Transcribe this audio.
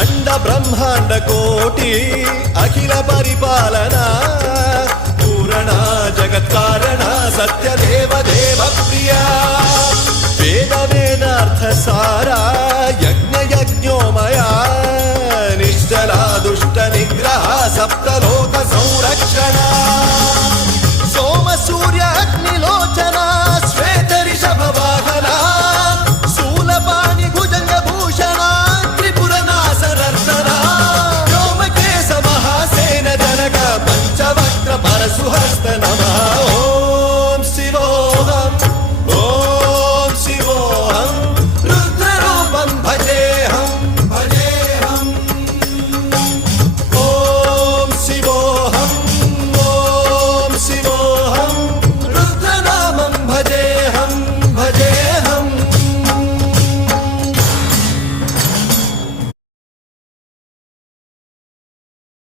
अंड ब्रह्मांड कोटि अखिल परिपालना पूरणा जगत्कारणा सत्यदेव देव प्रिया वेद वेदार्थ सारा